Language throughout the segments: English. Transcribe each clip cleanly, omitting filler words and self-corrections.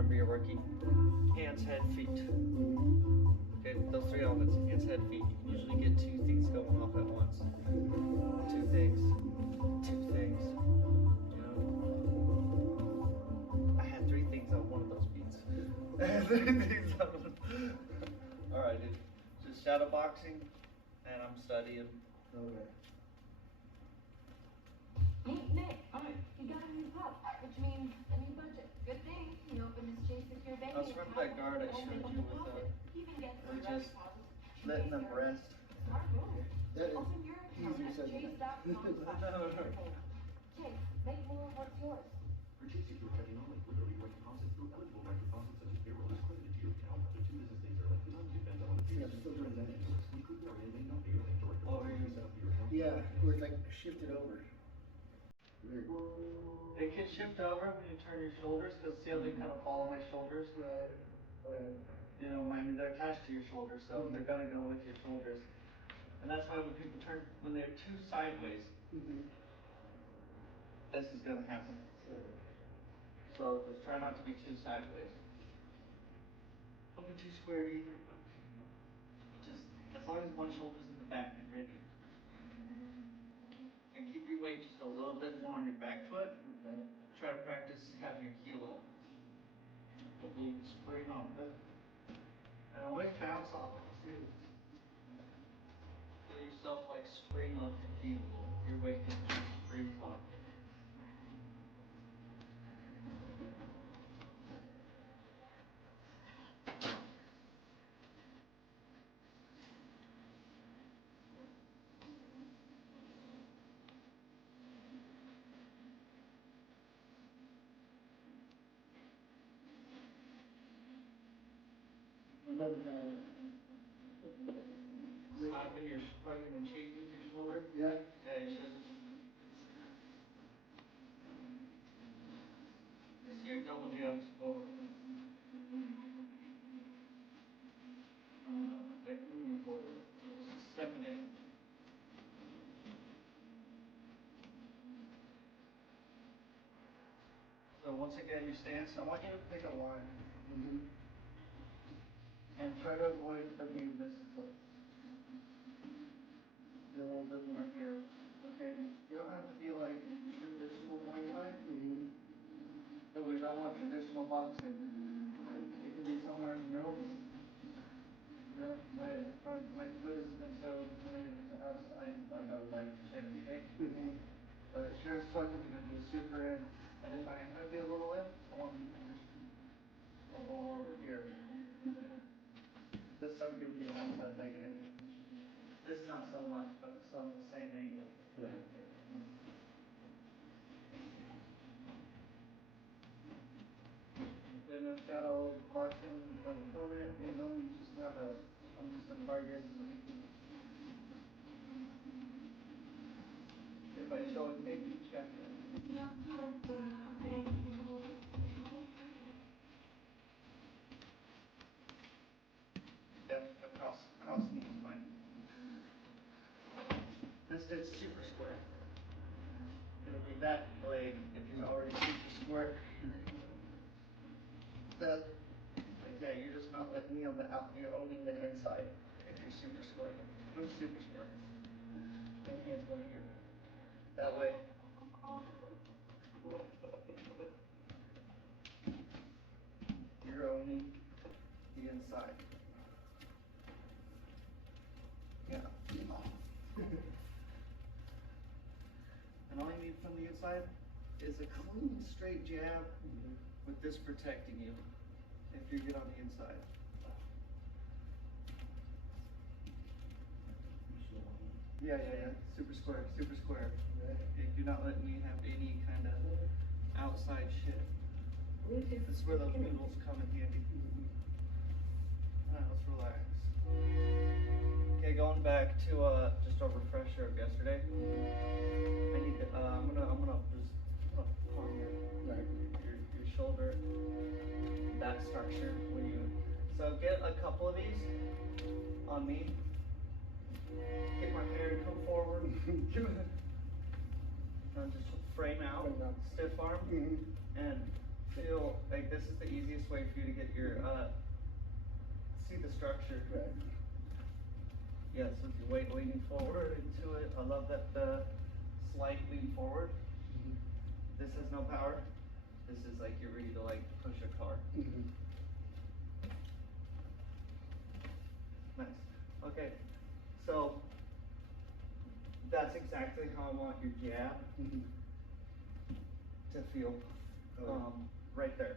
remember you're working hands, head, feet. Okay, those three elements, hands, head, feet. You can usually get two things going off at once. Two things. You know? I had three things on one of those beats. I had three things on one. Alright, dude. Just shadow boxing, and I'm studying. Okay. Hey, Nick, you got a new pup, which means a new budget. Good thing you opened this Chase Secure banking That's from that guard I showed you with we're just letting them rest. Smart move. That is Open your account easier at said than done. Chase, make more of what's yours. For Chase Secure checking only, with early direct deposits through eligible direct deposits such as payroll is credited to your account after 2 business days are likely. Depends on the Yeah, period. still doing that. You could or may not be able to direct deposit set up for your account. Yeah, where it's like shifted over. Weird. It can shift over when you turn your shoulders, because see how they kind of follow my shoulders? You know, I mean, they're attached to your shoulders, so they're gonna go with your shoulders. And that's why when people turn, when they're too sideways, this is gonna happen. So just try not to be too sideways. Don't be too square either. Just, as long as one shoulder's in the back and ready. And keep your weight just a little bit more on your back foot. Try to practice having your heel up. But being spring on it. And always bounce off it too. Feel yourself like spring off the heel. Your weight can just spring off. Slapping your fucking cheek with your shoulder. Yeah. Yeah, you should. See your double jumps forward. Stepping in. So once again, your stance, I want you to pick a line. And try to avoid the movement. Do a little bit more here. Okay? You don't have to be like traditional Muay Thai. But we don't want traditional boxing. It can be somewhere in the middle. Yeah, my foot has been so pointed to the outside, like I would like to check the face. But it sure as fuck is gonna be super in. And if I be a little in, I want to go over here. This some gives you a little bit negative. This not so much, but some the same angle. Then a shadow boxing opponent, you know, you just have I'm just a target. If I show it, maybe check it. Yep, across knee is fine. This is super square. It'll be that blade if you're already super square. That, yeah, you're just not letting me on the out, you're owning the inside if you're super square. No super square. And hands go here. That way. You're owning the inside. Yeah. And all you need from the inside is a clean, straight jab with this protecting you if you get on the inside. Yeah. Super square, super square. You're not letting me have any kind of outside shit. This is where those noodles come in handy. Alright, let's relax. Okay, going back to just a refresher of yesterday. I need to, I'm gonna palm your shoulder, that structure when you. So get a couple of these on me. Get my hair, come forward. And just frame out, stiff arm, and feel like this this is the easiest way for you to get your, see the structure. Right. Yes, with your weight leaning forward into it. I love that slight lean forward. Mm-hmm. This has no power. This is like you're ready to like push a car. Mm-hmm. Nice. Okay, so that's exactly how I want your jab Mm-hmm. to feel. Oh. Right there.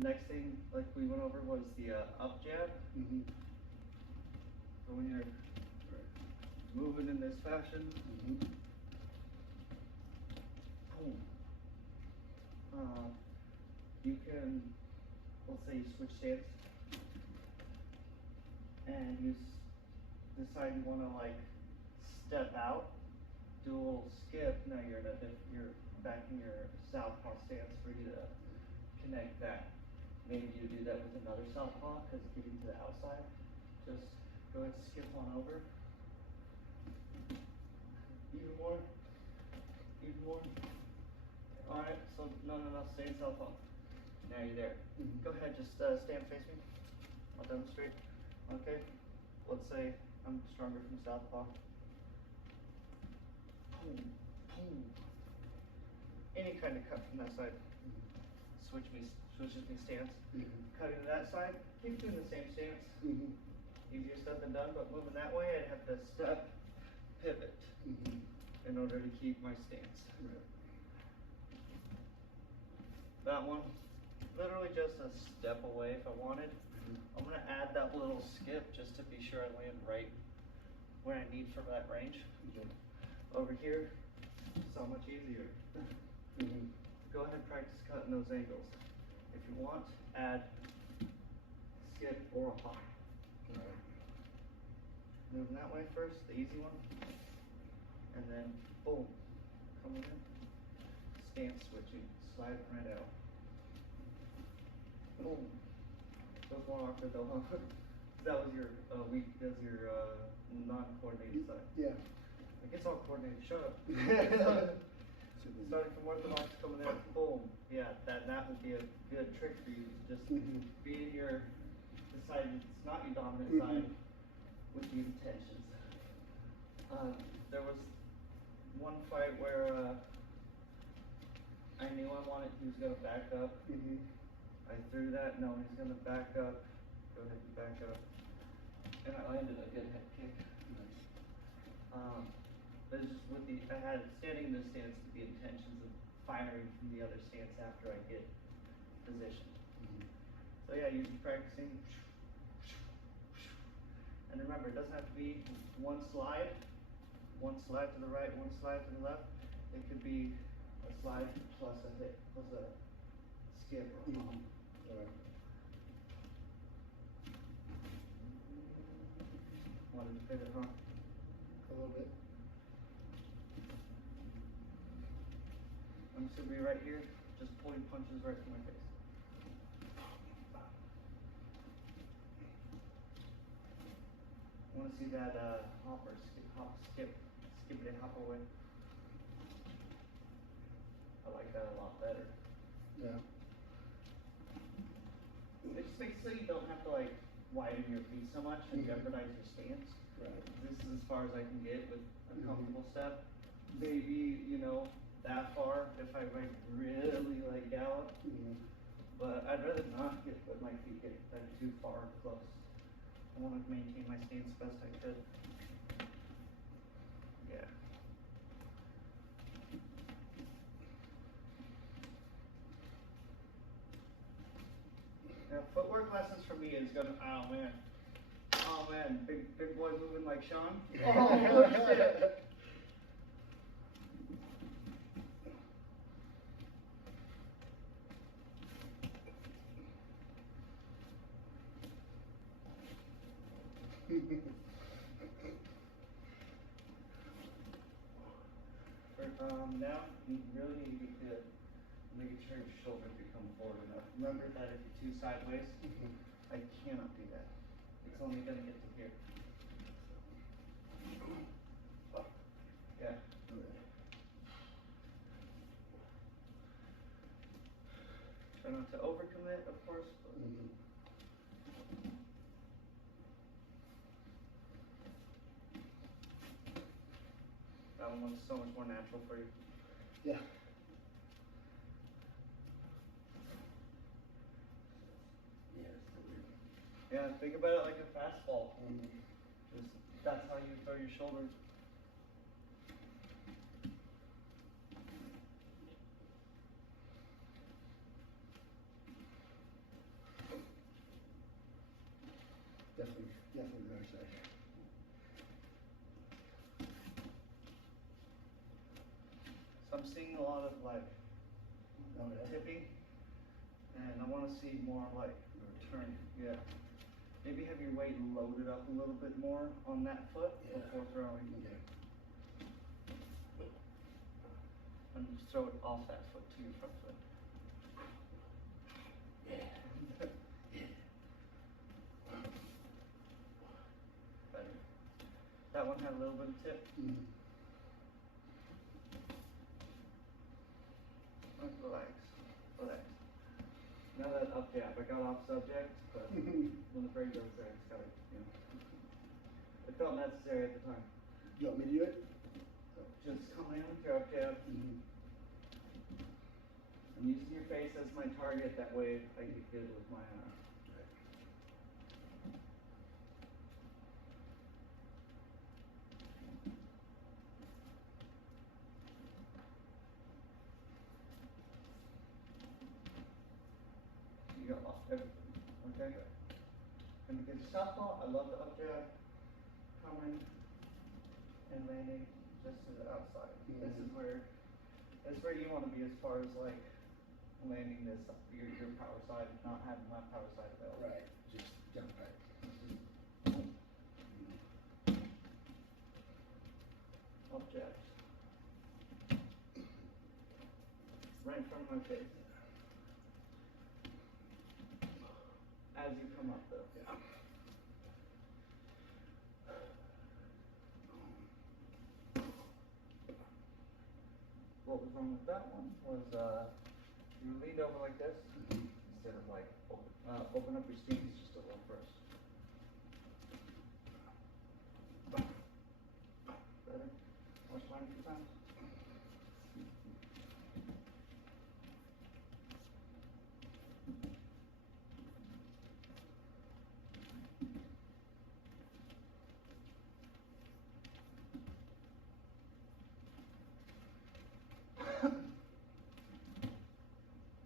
Next thing, like we went over, was the up jab. Mm-hmm. So when you're moving in this fashion, Mm-hmm. boom. You can, let's say you switch stance, and you decide you want to like step out, do a little skip. Now you're you're back in your southpaw stance for you to connect that. Maybe you do that with another southpaw because getting to the outside. Just go ahead and skip on over. Even more. Even more. Alright, so no, stay in southpaw. Now you're there. Mm-hmm. Go ahead, just stand face me. I'll demonstrate. Okay. Let's say I'm stronger from southpaw. Boom, boom. Any kind of cut from that side. Switches me stance. Mm-hmm. Cutting to that side, keep doing the same stance. Mm-hmm. Easier said than done, but moving that way, I'd have to step, pivot Mm-hmm. in order to keep my stance. Right. That one, literally just a step away if I wanted. I'm gonna add that little skip just to be sure I land right where I need for that range. Okay. Over here, so much easier. Mm-hmm. Go ahead and practice cutting those angles. If you want, add skip or a hop. Right. Moving that way first, the easy one. And then, boom, coming in. Stance switching, sliding right out. Boom. That was more awkward though, huh? That was your non-coordinated side. Yeah. It gets all coordinated. Shut up. Starting from orthodox, coming in, boom. Yeah, that would be a good trick for you. Just Mm-hmm. be in your the side that's not your dominant Mm-hmm. side with the intentions. There was one fight where I knew I wanted. He was gonna back up. Mm-hmm. I threw that. No, he's gonna back up. Go ahead and back up. And I landed a good head kick. Nice. But it's just with I had standing in this stance with the intentions of firing from the other stance after I get positioned. Mm-hmm. So yeah, you're just practicing. And remember, it doesn't have to be one slide to the right, one slide to the left. It could be a slide plus a hit, plus a skip or a hop. Mm-hmm. Right. Wanted to pivot, huh? A little bit. I'm just gonna be right here, just pulling punches right from my face. I wanna see that hopper, skip it and hop away. I like that a lot better. Yeah. It just makes so you don't have to like widen your feet so much and Mhm. jeopardize your stance. Right. This is as far as I can get with a Mhm. comfortable step. Maybe, that far if I like really like gallop. Mm-hmm. But I'd rather not let my feet get like too far close. I want to maintain my stance best I could. Yeah. Now footwork lessons for me is gonna. Oh man, big boy moving like Sean. Oh shit. Now you really need to get good. Making sure your shoulders become forward enough. Remember that if you're too sideways, Mm-hmm. I cannot do that. It's only gonna get to here. Yeah. Okay. Try not to overcommit, of course, but that one looks so much more natural for you. Yeah. Yeah, it's so weird. Yeah, think about it like a fastball. Just, that's how you throw your shoulders. Definitely the other side. So I'm seeing a lot of like Oh, yeah. tipping, and I want to see more like turn. Yeah. Maybe have your weight loaded up a little bit more on that foot before throwing. Okay. And just throw it off that foot to your front foot. Yeah. Better. That one had a little bit of tip. Relax. Relax. Now that up jab, I got off subject, but when the break goes there, it's gotta, you know. It felt necessary at the time. You want me to do it? Just come in with your up jab. I'm using your face as my target, that way I get good with my You got off everything, okay? And because southpaw, I love the up jab, coming and landing just to the outside. This is where you want to be as far as like landing this your power side, not having my power side available. Right. Just jump right. Up jabs. Right in front of my face. As you come up though. Yeah. What was wrong with that one was you leaned over like this instead of like open up your stance just a little first. Better. Watch mine a few times.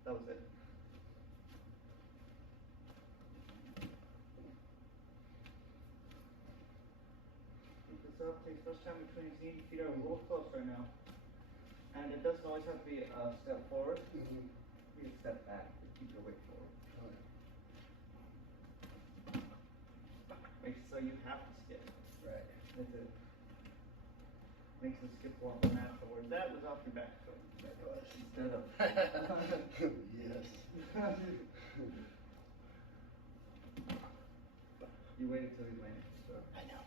That was it. Keep this up, take first time between your knees, feet are a little close right now. And it doesn't always have to be a step forward. Be a step back, but keep your weight forward. Makes it so you have to skip. Right. That's it. Makes the skip more natural. Where that was off your back foot. That was. Instead of Yes. You waited till you landed. So I know.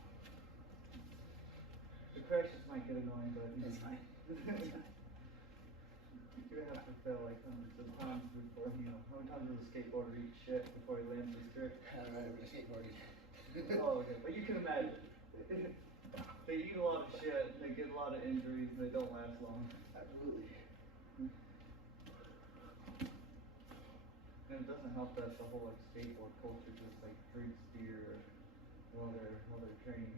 the crashes might get annoying, but It's fine. It's fine. you have to fail like hundreds of times before, you know, how many times does a skateboarder eat shit before he lands his trick? I don't know, I skateboarded. Oh, okay, but you can imagine. They eat a lot of shit, they get a lot of injuries, and they don't last long. Absolutely. And it doesn't help that the whole like skateboard culture just like drinks beer while they're training.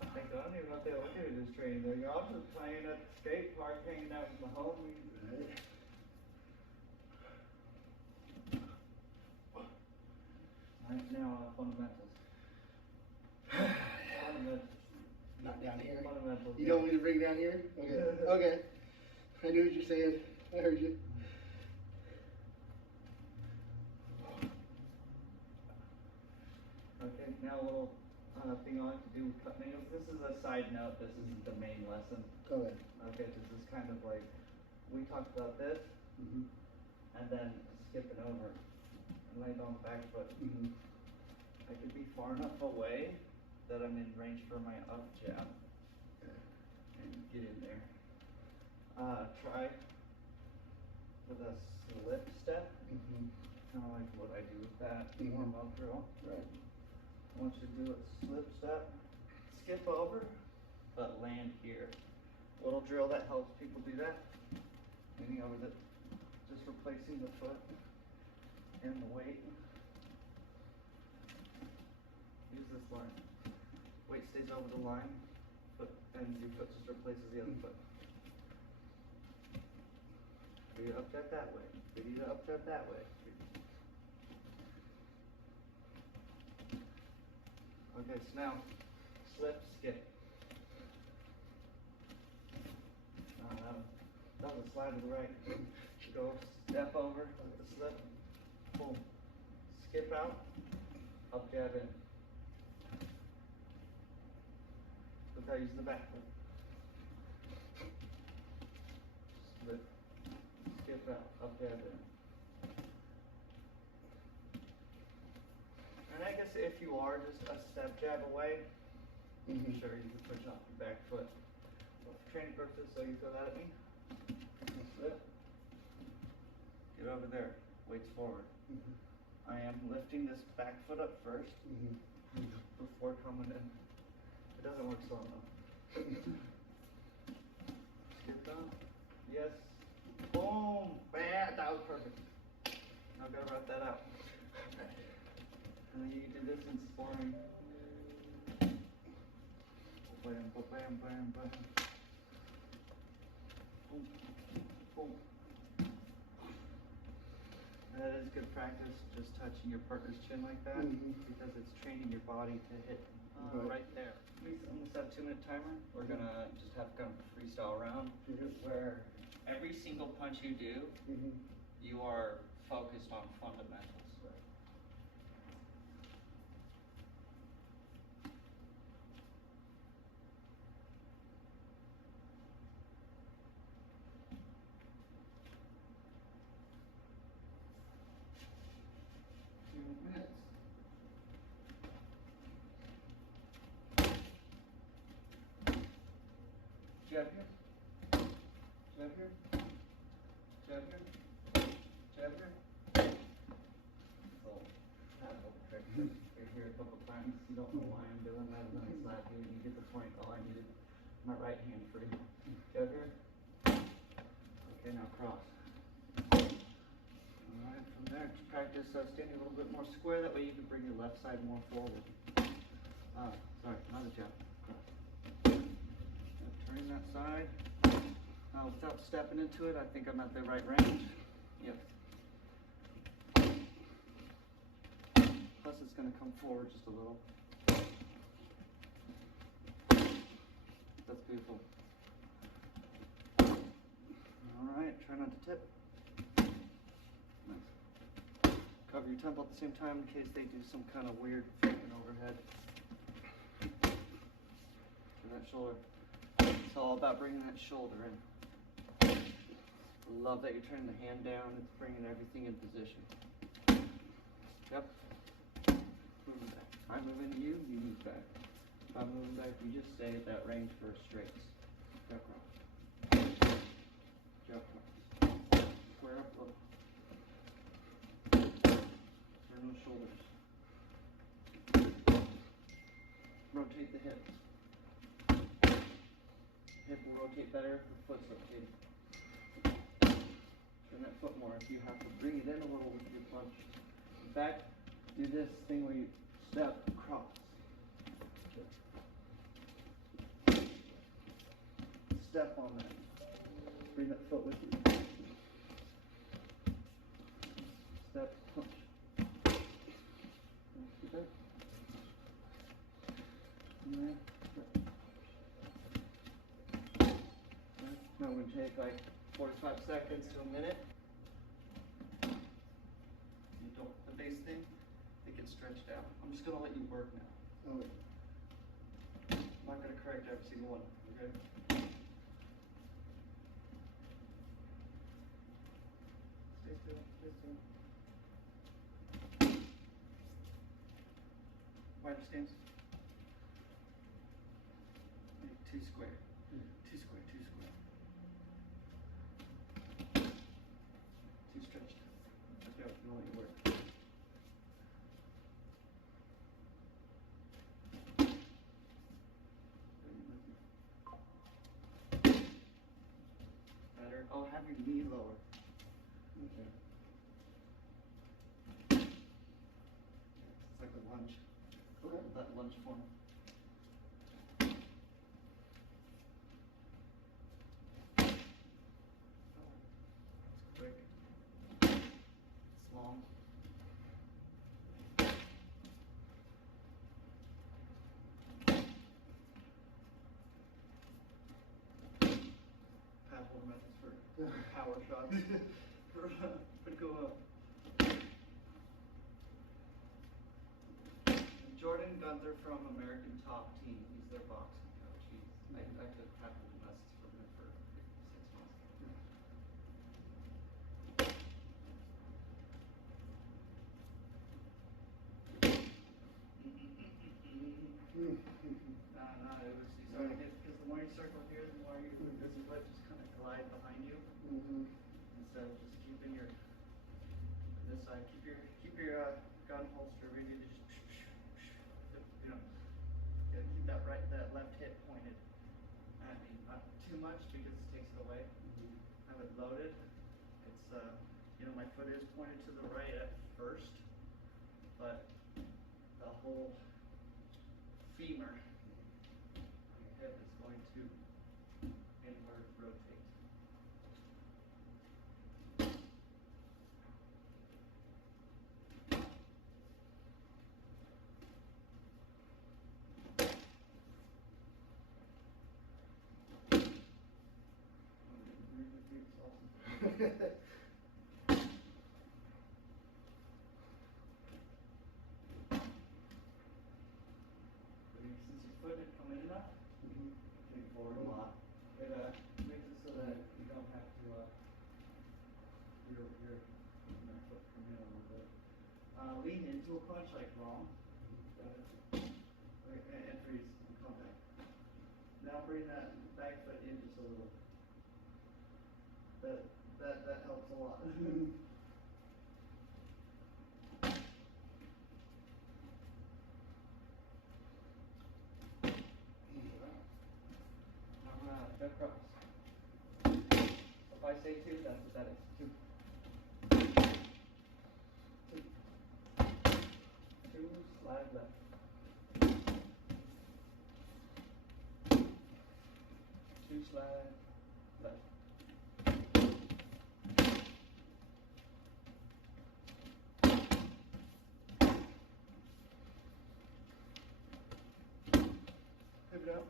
Like, I don't even know if they look at it as training. They're all just playing at the skate park, hanging out with the homies. Right. Right now, fundamentals. Fundamentals. Not down here. Fundamentals. You don't want me to bring it down here? Okay. Okay. I knew what you're saying. I heard you. Okay, now a little thing I like to do with cut nails. This is a side note. This isn't the main lesson. Okay. Okay, this is kind of like, we talked about this, and then skipping over and laying on the back foot. I could be far enough away that I'm in range for my up jab and get in there. Try a slip step. Mm-hmm. Kind of like what I do with that Mhm. warm-up drill. Right. I want you to do a slip step, skip over, but land here. Little drill that helps people do that. Leaning over the, just replacing the foot and the weight. Use this line. Weight stays over the line, foot, and your foot just replaces the other foot. Bring it up that way. Bring it up that way. Okay, so now slip, skip. That was a slide to the right. Go step over with the slip. Boom. Skip out. Up, jab in. Look how I use the back foot. Slip. Skip out. Up, jab in. And I guess if you are just a step jab away, Mm-hmm. sure you can push off your back foot. But for training purposes, so you throw that at me. That's it. Get over there. Weights forward. Mm-hmm. I am lifting this back foot up first Mm-hmm. before coming in. It doesn't work slow enough. Skip down. Yes. Boom. Bam. That was perfect. Now gotta write that out. And then you do this in sparring. Bam, bam, bam, bam. Boom, boom. And that is good practice, just touching your partner's chin like that, Mhm. because it's training your body to hit Right. right there. We almost have a 2-minute timer. We're gonna just have kind of a freestyle round Mhm. where every single punch you do, Mm-hmm. you are focused on fundamentals. Minutes. Jab here. Jab here. Jab here. Jab here. So, that little trick. You're here a couple times. You don't know why I'm doing that, and then I slap you, and you get the point. All I needed, my right hand free. Jab here. Okay, now cross. Alright, from there, just practice standing a little bit more square. That way you can bring your left side more forward. Sorry, not a jab. Cross. Turning that side. Now, without stepping into it, I think I'm at the right range. Yep. Plus, it's going to come forward just a little. That's beautiful. Alright, try not to tip. Nice. Cover your temple at the same time in case they do some kind of weird flipping overhead. Turn that shoulder. It's all about bringing that shoulder in. Love that you're turning the hand down. It's bringing everything in position. Yep. Moving back. If I'm moving to you, you move back. If I'm moving back, you just stay at that range for straights. Jump cross. Jump cross. Square up low. Turn those shoulders. Rotate the hips. Hip will rotate better if the foot's rotated. Turn that foot more if you have to bring it in a little with your punch. In fact, do this thing where you step across. Step on that. Bring that foot with you. Step, punch. See that? And then, step. Now we're going to take like 45 seconds to a minute. You don't, the base thing, it gets stretched out. I'm just going to let you work now. Oh, wait. I'm not going to correct every single one. Okay? Stay still, stay still. Wider stance. Two square. Two square, two square. Oh, have your knee lower. Okay. It's like a lunge. Okay. That lunge form. It's quick. It's long. Pad holder methods for power shots. for go up. Jordan Gunther from American Top Team. He's their boxing coach. I took pad holder methods from him for 6 months. No, it was, you start to get, because the more you circle here, the more you, this foot just kind of glide behind you. Instead of just keeping your, this side, keep your gun holster ready to just, you know, gotta keep that left hip pointed at me, not too much because it takes it away. Have it loaded. It's, you know, my foot is pointed to the right at first, but the whole femur on your hip is going to inward rotate. Since your foot didn't come in enough, take forward a lot. It makes it so that you don't have to your foot come in a little bit. Lean into a punch like wrong. And freeze and come back. Now bring that back foot in just a little. That helps a lot. Jump cross. If I say 2, that's what that is. 2. 2, slide left. 2, slide left. Pivot out.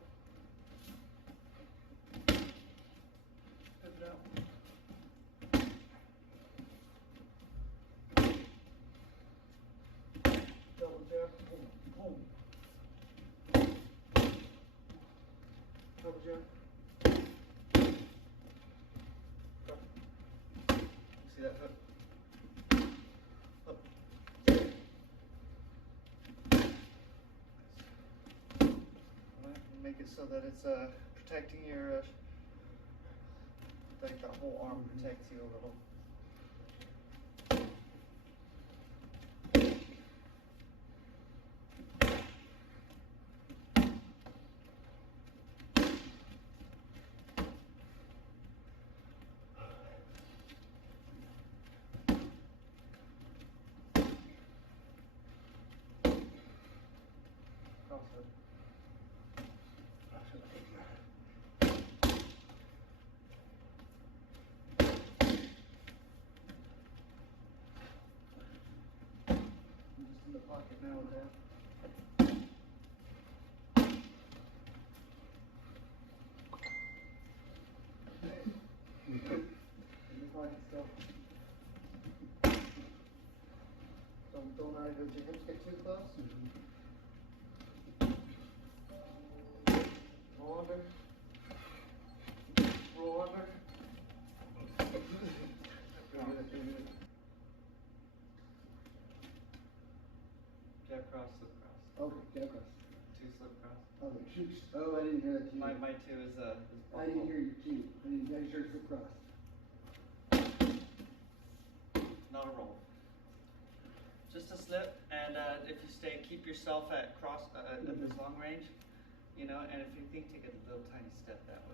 Pivot out. Double jab. Boom. Double jab. Drop. See that hook? Up. Make it so that it's protecting your, like the whole arm protects you a little. Crossfoot. Just in the pocket now with that. In the pocket still. Don't let your hips get too close. Roll under. Roll under. Jab cross, slip cross. Okay, jab cross. 2 slip cross. Okay, shoot. Oh, I didn't hear that. My 2 is I didn't hear you too. I didn't hear your slip cross. not a roll. Just a slip, and if you stay, keep yourself at this long range, you know, and if you think, take a little tiny step that way.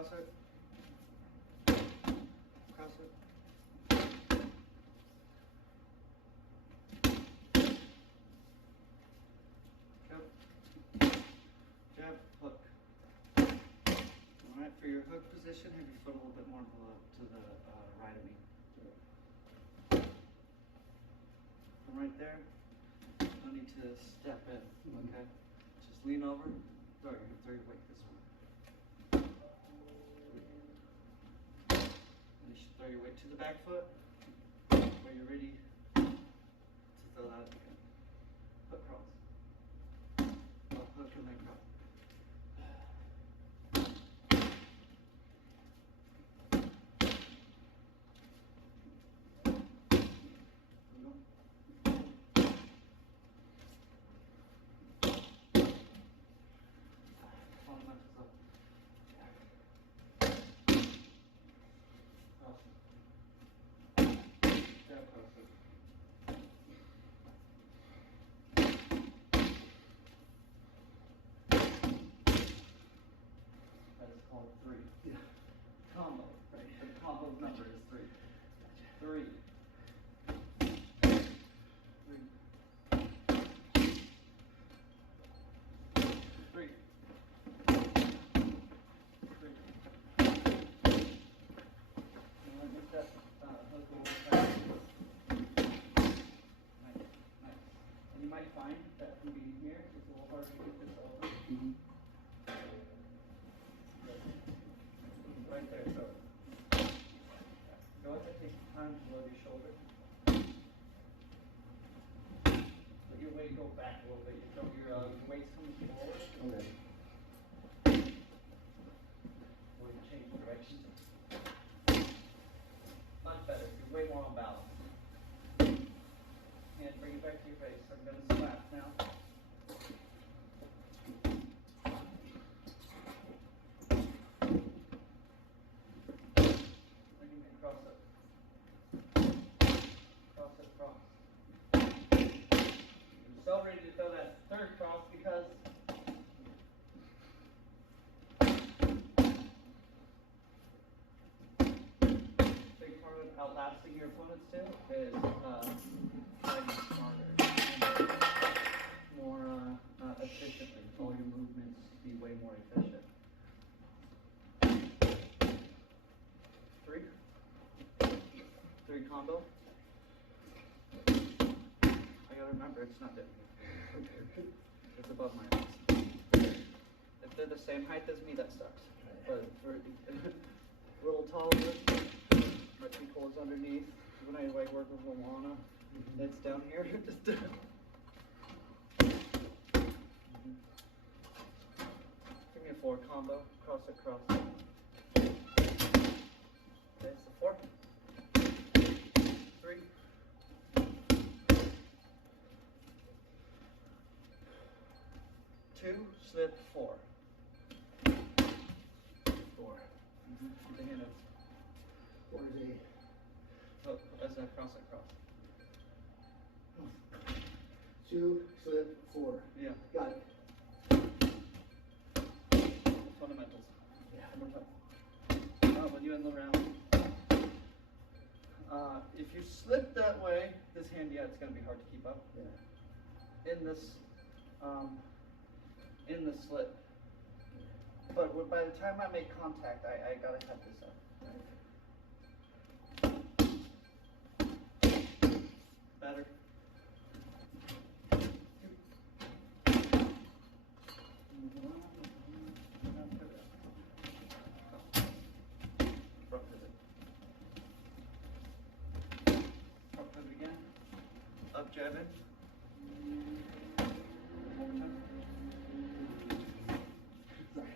Cross it. Cross it. Jab. Jab, hook. Alright, for your hook position, have your foot a little bit more to the right of me. From right there, no need to step in, okay? Just lean over, throw your weight this way. And you should throw your weight to the back foot, where you're ready to throw that again. Hook cross. Hook and then cross. Fundamentals up. Cross it. Jab cross it. That is called 3. Yeah. Combo. Right. The combo number is 3. 3. 3. 3. 3. Now let me step hook a little faster. Nice, nice. And you might find that from being here, it's a little harder to get this over. Mm-hmm. Right there, so go ahead, take some time to load your shoulder. Let your weight go back a little bit. Your weight's coming forward. Okay. We're gonna change directions. Much better. You're way more on balance. And bring it back to your face. I'm gonna slap now. Cross it. Cross it, cross. I'm so ready to throw that third cross because big part of outlasting your opponents too is fighting smarter, more efficiently. All your movements be way more efficient. 3. 3 combo. I gotta remember, it's not different. It's above my eyes. If they're the same height as me, that sucks. But for a little taller, my keyboard's underneath. When I work with Luana, it's down here. Just give me a 4 combo. Cross it, cross it. Okay, so 4. 3. 2, slip, 4. 4. Keep the hand up. 4 is Oh, as I cross it, cross. 2, slip, 4. Yeah. Got it. Fundamentals. Yeah. When you end the round. If you slip that way, this hand, yeah, it's going to be hard to keep up. Yeah. In the slip. But by the time I make contact, I got to have this up. Better. Front pivot. Front pivot again. Up jabbing. One more time. Sorry.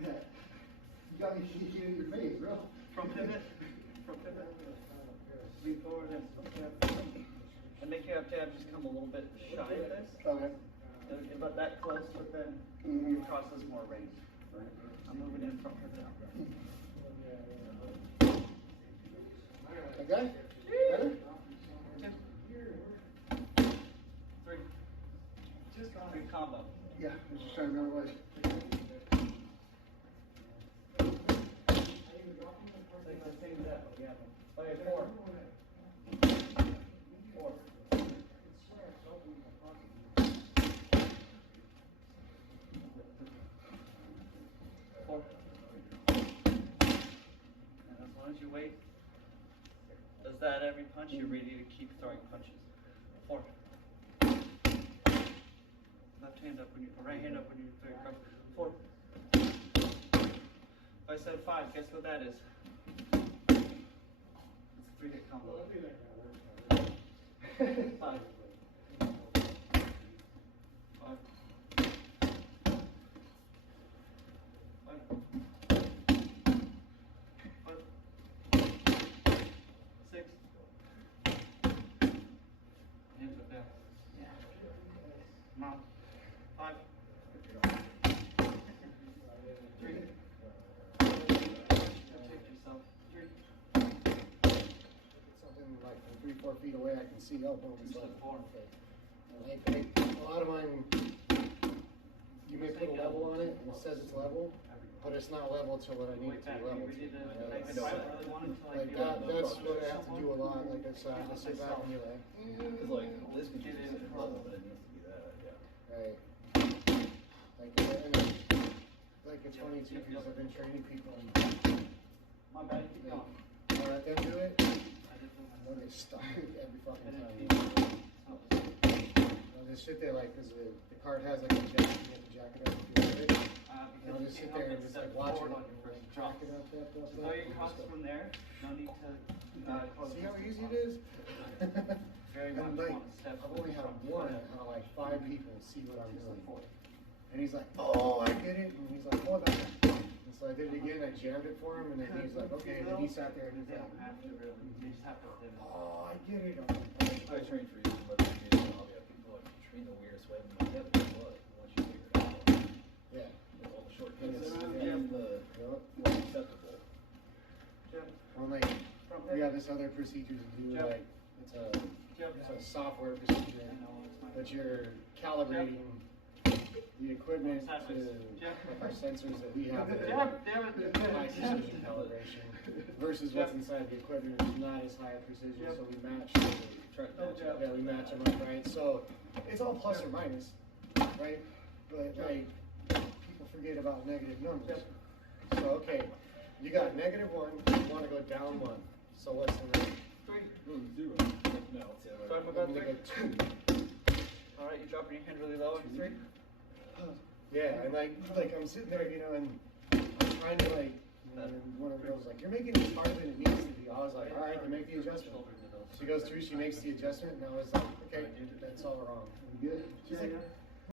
You got me shaking in your face, bro. Front pivot. Front pivot. Lean forward and jab. And make your up jab just come a little bit shy of this. Okay. But that close, but then Mhm. your cross is more range. I'm moving in front pivot down. Okay? Better? 2. 3. Just 3 combo. Yeah, I'm just trying to remember what. Okay, 4. 4. 4. And as long as you wait, does that every punch, you're ready to keep throwing punches. 4. Left hand up when you, or right hand up when you throw your cross. 4. If I said 5, guess what that is? It's a 3-hit combo. 5. 5. 6. Hands up there. Mount. 5. 3. Protect yourself. 3. Something like from 3-4 feet away, I can see elbow and stuff. 4. Like, a lot of mine, you may put a level on it, and it says it's level, but it's not level to what I need it to be level to. Like that's what I have to do a lot. Like I said, I have to sit back and be like, Cause like, this can get in the level, but it needs to be that, yeah. right. Like, and like it's funny too, because I've been training people and My bad, keep going. I let them do it, I know they stop every fucking time. I'll just sit there like, because the card has like a jacket, you have to jack it up if you want it. And I'll just sit there and just like watch it, like jack it up, Throw your cross from there. No need to. See how easy it is? Very And much like, want to step I've only had forward. one out of like 5 people see what I'm doing. And he's like, oh, I get it. And he's like, hold on. And so I did it again, I jammed it for him, and then he's like, okay. And then he sat there and he's They like, don't have to really. They just have to live. oh, I get it. I train for you, but I'll have people like train the weirdest way, but yeah, but guess what? Once you figure it out, Yeah. with all the shortcuts Yeah. and the Yep. acceptable. Well, like, we have this other procedure to do, Yep. like, it's a software procedure, but you're calibrating the equipment to, like our sensors that we have, that are high precision calibration, versus what's inside the equipment is not as high a precision, so we match, yeah, we match them up, right? So, it's all plus or minus, right? But, like, people forget about negative numbers. So, okay, you got -1, you want to go down 1. So what's the next? 3. 0. No, it's the other way. Talking I'm about gonna 3. go 2. Alright, you dropping your hand really low on 3. Yeah, and like I'm sitting there, you know, and I'm trying to like, and one of the girls was like, you're making it harder than it needs to be. I was like, all right, then make the adjustment. She goes through, she makes the adjustment, and I was like, okay, that's all wrong. You good? She's like,